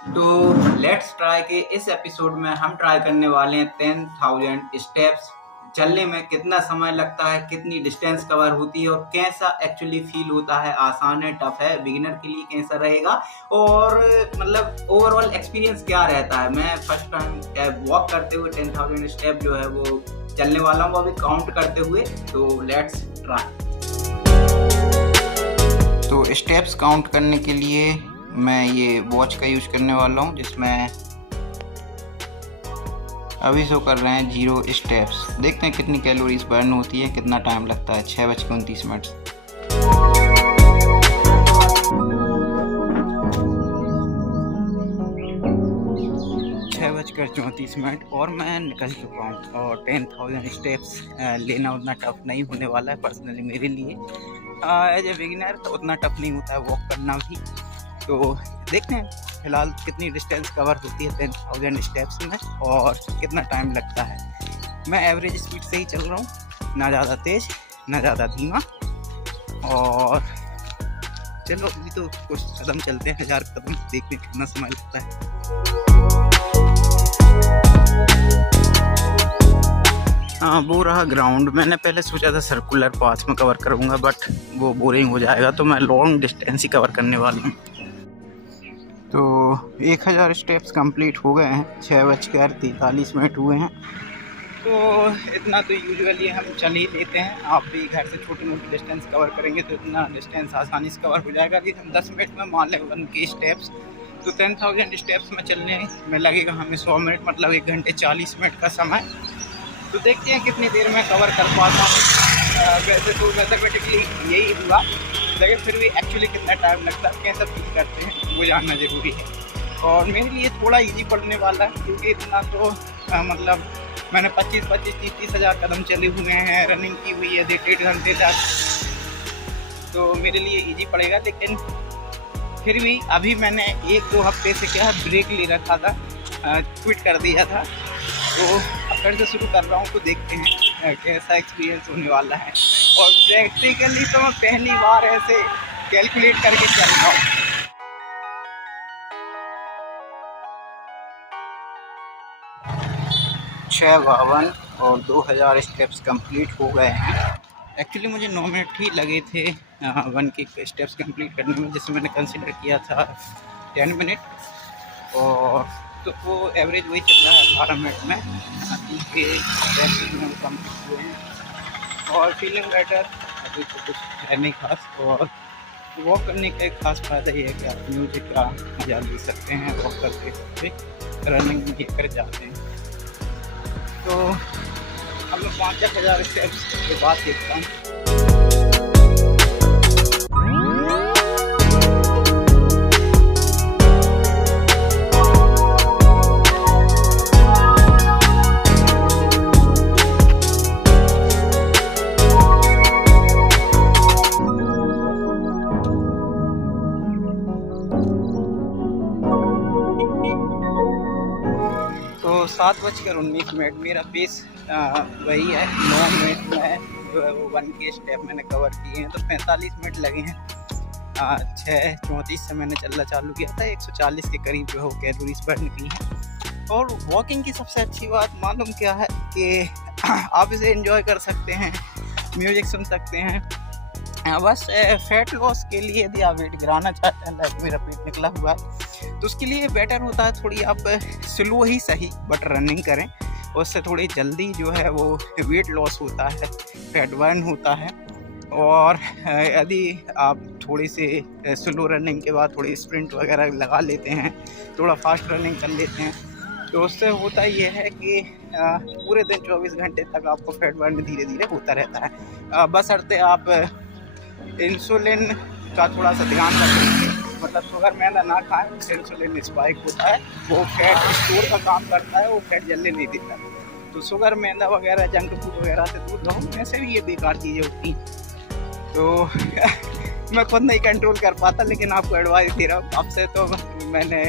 तो let's try के इस एपिसोड में हम ट्राई करने वाले हैं 10,000 स्टेप्स। चलने में कितना समय लगता है, कितनी डिस्टेंस कवर होती है और कैसा एक्चुअली फील होता है, आसान है, टफ है, बिगिनर के लिए कैसा रहेगा और मतलब ओवरऑल एक्सपीरियंस क्या रहता है। मैं फर्स्ट टाइम वॉक करते हुए 10,000 स्टेप जो है वो चलने वाला हूँ, वो अभी काउंट करते हुए। तो लेट्स ट्राई। तो स्टेप्स काउंट करने के लिए मैं ये वॉच का यूज करने वाला हूँ, जिसमें अभी शो कर रहे हैं 0 स्टेप्स। देखते हैं कितनी कैलोरीज बर्न होती है, कितना टाइम लगता है। 6:29। 6:34 और मैं निकल चुका हूँ। और 10,000 स्टेप्स लेना उतना टफ नहीं होने वाला है पर्सनली मेरे लिए। एज ए बिगिनर तो उतना टफ नहीं होता है वॉक करना भी। तो देखते हैं फिलहाल कितनी डिस्टेंस कवर होती है 10,000 स्टेप्स में और कितना टाइम लगता है। मैं एवरेज स्पीड से ही चल रहा हूँ, ना ज़्यादा तेज़ ना ज़्यादा धीमा। और चलो अभी तो कुछ कदम चलते हैं, 1000 कदम, देखने कितना समय लगता है। हाँ, वो रहा ग्राउंड। मैंने पहले सोचा था सर्कुलर पाथ में कवर करूँगा, बट वो बोरिंग हो जाएगा, तो मैं लॉन्ग डिस्टेंस ही कवर करने वाला हूँ। तो 1000 स्टेप्स कंप्लीट हो गए हैं, 6:43 हुए हैं। तो इतना तो यूजुअली हम चल ही लेते हैं। आप भी घर से छोटी मोटी डिस्टेंस कवर करेंगे तो इतना डिस्टेंस आसानी से कवर हो जाएगा। यदि हम 10 मिनट में मान लें 1 के स्टेप्स, तो 10,000 स्टेप्स में चलने में लगेगा हमें 100 मिनट, मतलब 1 घंटे 40 मिनट का समय। तो देखते हैं कितनी देर में कवर कर पाता हूँ। वैसे तो मैथमेटिकली यही हुआ, लेकिन फिर भी एक्चुअली कितना टाइम लगता है, कैसा फील करते हैं, वो जानना ज़रूरी है। और मेरे लिए थोड़ा इजी पड़ने वाला है, क्योंकि इतना तो मतलब मैंने 25-30 हज़ार कदम चले हुए हैं, रनिंग की हुई है 1.5 घंटे तक। तो मेरे लिए इजी पड़ेगा। लेकिन फिर भी अभी मैंने 1-2 हफ्ते से क्या है ब्रेक ले रखा था, क्विट कर दिया था। तो अब फिर से शुरू कर रहा हूँ, तो देखते हैं कैसा एक्सपीरियंस होने वाला है। और प्रैक्टिकली तो मैं पहली बार ऐसे कैलकुलेट करके चल रहा हूँ। 6:52 और 2000 स्टेप्स कंप्लीट हो गए हैं। एक्चुअली मुझे 9 मिनट ही लगे थे 1 के स्टेप्स कंप्लीट करने में, जिससे मैंने कंसिडर किया था 10 मिनट। और तो वो एवरेज वही चल रहा है 18 मिनट में। 3 के स्टेप्स कंप्लीट हुए हैं और फीलिंग बेटर। अभी तो कुछ है नहीं खास। और वॉक करने का एक ख़ास फ़ायदा ये है कि आप म्यूजिक का मजा ले सकते हैं वॉक करते हुए, रनिंग भी कर जाते हैं। तो अब मैं 5,000 स्टेप्स के बाद देखता हूँ। तो 7:19 मेरा पेस वही है। 9 मिनट में जो है वो 1 के स्टेप मैंने कवर किए हैं, तो 45 मिनट लगे हैं। 6:34 से मैंने चलना चालू किया था। 140 के करीब जो है वो कैलोरीज बर्न की हैं। और वॉकिंग की सबसे अच्छी बात मालूम क्या है कि आप इसे एंजॉय कर सकते हैं, म्यूजिक सुन सकते हैं। बस फैट लॉस के लिए यदि आप वेट गिराना चाहते हैं, लाइक मेरा पेट निकला हुआ है, तो उसके लिए बेटर होता है थोड़ी आप स्लो ही सही बट रनिंग करें। उससे थोड़ी जल्दी जो है वो वेट लॉस होता है, फैट बर्न होता है। और यदि आप थोड़ी से स्लो रनिंग के बाद थोड़ी स्प्रिंट वगैरह लगा लेते हैं, थोड़ा फास्ट रनिंग कर लेते हैं, तो उससे होता ये है कि पूरे दिन 24 घंटे तक आपको फैट बर्न धीरे धीरे होता रहता है। बशर्ते आप इंसुलिन का थोड़ा सा ध्यान रखें, मतलब शुगर मैदा ना खाएं। इंसुलिन स्पाइक होता है, वो फैट स्टोर का काम करता है, वो फैट जलने नहीं देता। तो शुगर मैदा वगैरह जंक फूड वगैरह से दूर रहो, वैसे भी ये बेकार चीज़ें होती हैं। तो मैं खुद नहीं कंट्रोल कर पाता, लेकिन आपको एडवाइस दे रहा हूँ। आपसे तो मैंने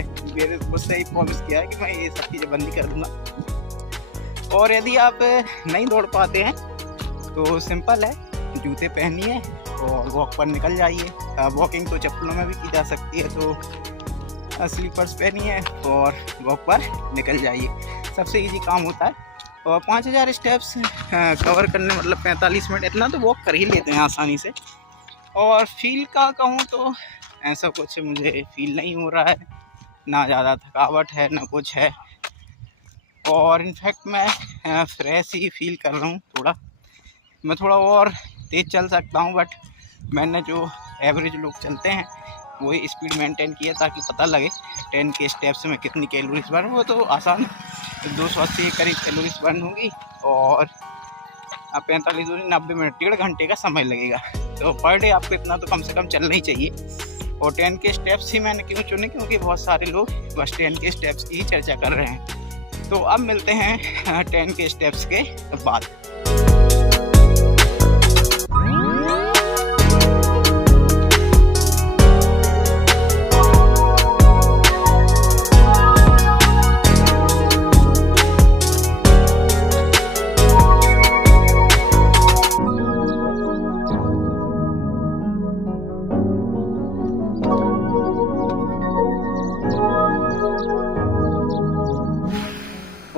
मुझसे ही प्रॉमिस किया है कि मैं ये सब चीज़ें बंद कर दूँगा। और यदि आप नहीं दौड़ पाते हैं तो सिंपल है, जूते पहनिए और वॉक पर निकल जाइए। वॉकिंग तो चप्पलों में भी की जा सकती है। तो स्लीपर्स पहनिए और वॉक पर निकल जाइए। सबसे इजी काम होता है। और 5000 स्टेप्स कवर करने मतलब 45 मिनट इतना तो वॉक कर ही लेते हैं आसानी से। और फील का कहूँ तो ऐसा कुछ मुझे फील नहीं हो रहा है, ना ज़्यादा थकावट है ना कुछ है। और इनफैक्ट मैं फ्रेश ही फील कर रहा हूँ। मैं थोड़ा और तेज़ चल सकता हूँ, बट मैंने जो एवरेज लोग चलते हैं वही स्पीड मेंटेन किया ताकि पता लगे 10 के स्टेप्स में कितनी कैलोरीज बर्न। वो तो आसान 280 के करीब कैलोरीज बर्न होंगी और 45 दूरी 90 मिनट 1.5 घंटे का समय लगेगा। तो पर डे आपको इतना तो कम से कम चलना ही चाहिए। और 10 के स्टेप्स ही मैंने क्यों चुने, क्योंकि बहुत सारे लोग बस 10 के स्टेप्स की ही चर्चा कर रहे हैं। तो अब मिलते हैं 10 के स्टेप्स के बाद।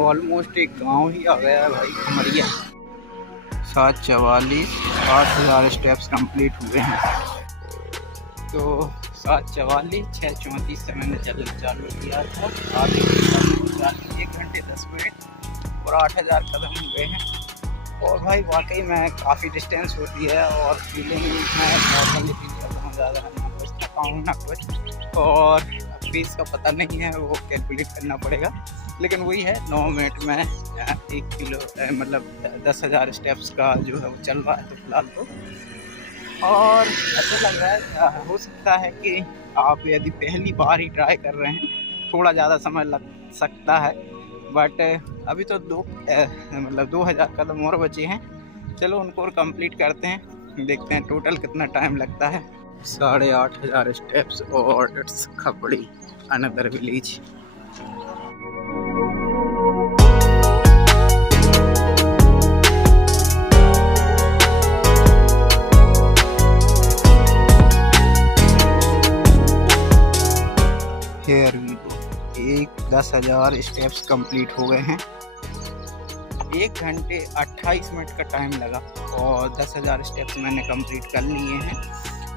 ऑलमोस्ट एक गांव ही आ गया है भाई, खमरिया। 744 8000 स्टेप्स कंप्लीट हुए हैं। तो 744 634 से मैंने चालू किया था। 1 घंटे 10 मिनट और 8000 कदम हुए हैं। और भाई वाकई में काफ़ी डिस्टेंस होती है और फीलिंग में नॉर्मली फील कर रहा हूँ, ज़्यादा ना कुछ थका हूँ ना कुछ। और पेस का पता नहीं है, वो कैलकुलेट करना पड़ेगा। लेकिन वही है 9 मिनट में 1 किलो मतलब 10,000 स्टेप्स का जो है वो चल रहा है तो फिलहाल तो। और अच्छा लग रहा है। हो सकता है कि आप यदि पहली बार ही ट्राई कर रहे हैं थोड़ा ज़्यादा समय लग सकता है, बट अभी तो 2000 कदम और बचे हैं। चलो उनको और कंप्लीट करते हैं, देखते हैं टोटल कितना टाइम लगता है। 8500 स्टेप्स और it's Khapdi another village. Here we go. 10,000 steps complete हो गए हैं। 1 घंटे 28 मिनट का टाइम लगा और 10,000 स्टेप्स मैंने कंप्लीट कर लिए हैं।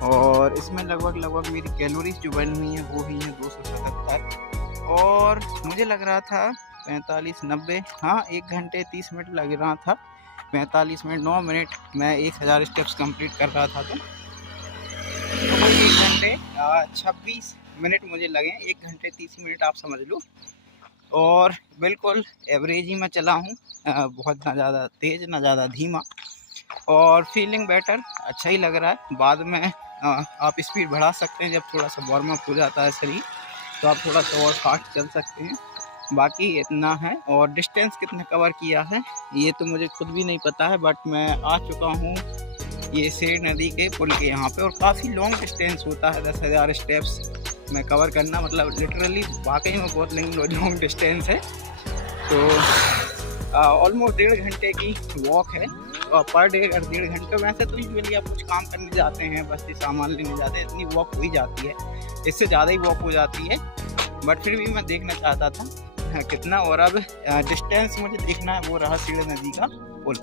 और इसमें लगभग मेरी कैलोरीज जो बनी हुई है वो ही है 277। और मुझे लग रहा था 45-90, हाँ 1 घंटे 30 मिनट लग रहा था। 45 मिनट 9 मिनट मैं 1000 स्टेप्स कंप्लीट कर रहा था। तो 1 घंटे 26 मिनट मुझे लगे। 1 घंटे 30 मिनट आप समझ लो। और बिल्कुल एवरेज ही मैं चला हूँ, बहुत ना ज़्यादा तेज़ ना ज़्यादा धीमा। और फीलिंग बेटर, अच्छा ही लग रहा है। बाद में आप स्पीड बढ़ा सकते हैं, जब थोड़ा सा वार्म अप हो जाता है शरीर तो आप थोड़ा सा और फास्ट चल सकते हैं। बाकी इतना है। और डिस्टेंस कितना कवर किया है ये तो मुझे खुद भी नहीं पता है, बट मैं आ चुका हूँ ये सेर नदी के पुल के यहाँ पे। और काफ़ी लॉन्ग डिस्टेंस होता है 10,000 स्टेप्स में कवर करना, मतलब लिटरली वाकई में बहुत लॉन्ग डिस्टेंस है। तो ऑलमोस्ट 1.5 घंटे की वॉक है। और पर डे अगर 1.5 घंटे, वैसे तो यूजुअली आप कुछ काम करने जाते हैं, बस ये सामान लेने जाते हैं, इतनी वॉक हो ही जाती है, इससे ज़्यादा ही वॉक हो जाती है। बट फिर भी मैं देखना चाहता था कितना। और अब डिस्टेंस मुझे देखना है, वो रहा सीढ़ नदी का पुल।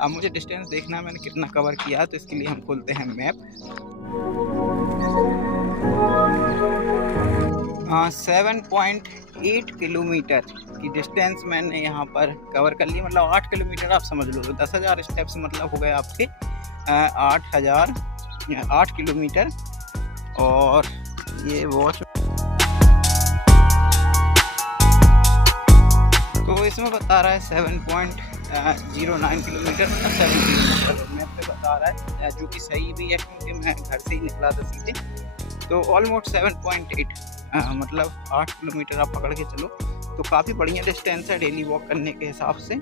अब मुझे डिस्टेंस देखना है मैंने कितना कवर किया है, तो इसके लिए हम खोलते हैं मैप। 7.8 किलोमीटर की डिस्टेंस मैंने यहाँ पर कवर कर ली, मतलब 8 किलोमीटर आप समझ लो। तो 10,000 स्टेप्स मतलब हो गए आपके 8 किलोमीटर। और ये वॉच तो इसमें बता रहा है 7.09 किलोमीटर, 7 किलोमीटर मैप पे बता रहा है, जो कि सही भी है क्योंकि मैं घर से ही निकला था सीधे। तो ऑलमोस्ट 7.8 मतलब 8 किलोमीटर आप पकड़ के चलो। तो काफ़ी बढ़िया डिस्टेंस है डेली वॉक करने के हिसाब से।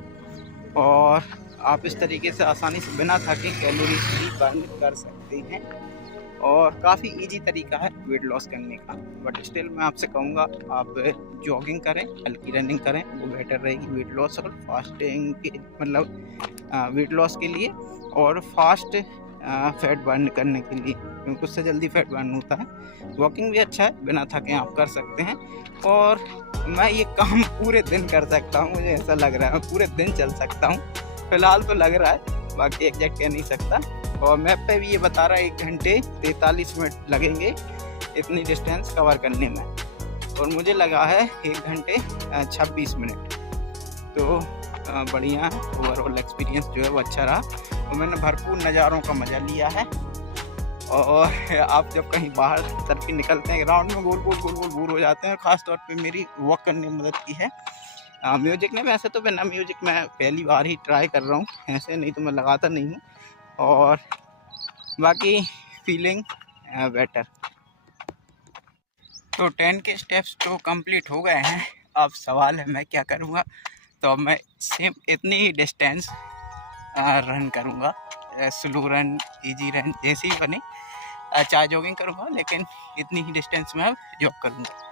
और आप इस तरीके से आसानी से बिना थके कैलोरीज भी बर्न कर सकते हैं। और काफ़ी इजी तरीका है वेट लॉस करने का। बट स्टिल मैं आपसे कहूँगा आप जॉगिंग करें, हल्की रनिंग करें, वो बेटर रहेगी वेट लॉस और फास्टिंग के मतलब वेट लॉस के लिए। और फास्ट फैट बर्न करने के लिए, क्योंकि उससे जल्दी फैट बर्न होता है। वॉकिंग भी अच्छा है, बिना थके आप कर सकते हैं। और मैं ये काम पूरे दिन कर सकता हूँ, मुझे ऐसा लग रहा है मैं पूरे दिन चल सकता हूँ। फिलहाल तो लग रहा है, बाकी एग्जैक्ट कह नहीं सकता। और मैप पे भी ये बता रहा है 1 घंटे 43 मिनट लगेंगे इतनी डिस्टेंस कवर करने में, और मुझे लगा है 1 घंटे 26 मिनट। तो बढ़िया, ओवरऑल एक्सपीरियंस जो है वो अच्छा रहा, और मैंने भरपूर नज़ारों का मज़ा लिया है। और आप जब कहीं बाहर तरफ ही निकलते हैं, ग्राउंड में गोल गोल बोर हो जाते हैं। ख़ास तौर पे मेरी वॉक करने में मदद की है म्यूज़िक ने। वैसे तो बिना म्यूज़िक मैं पहली बार ही ट्राई कर रहा हूँ, ऐसे नहीं तो मैं लगाता नहीं हूँ। और बाकी फीलिंग बेटर। तो 10 के स्टेप्स तो कंप्लीट हो गए हैं। अब सवाल है मैं क्या करूँगा। तो अब मैं सेम इतनी ही डिस्टेंस रन करूँगा, स्लो रन, इजी रन, जैसे ही बने। चाहे जॉगिंग करूँगा, लेकिन इतनी ही डिस्टेंस में अब जॉग करूँगा।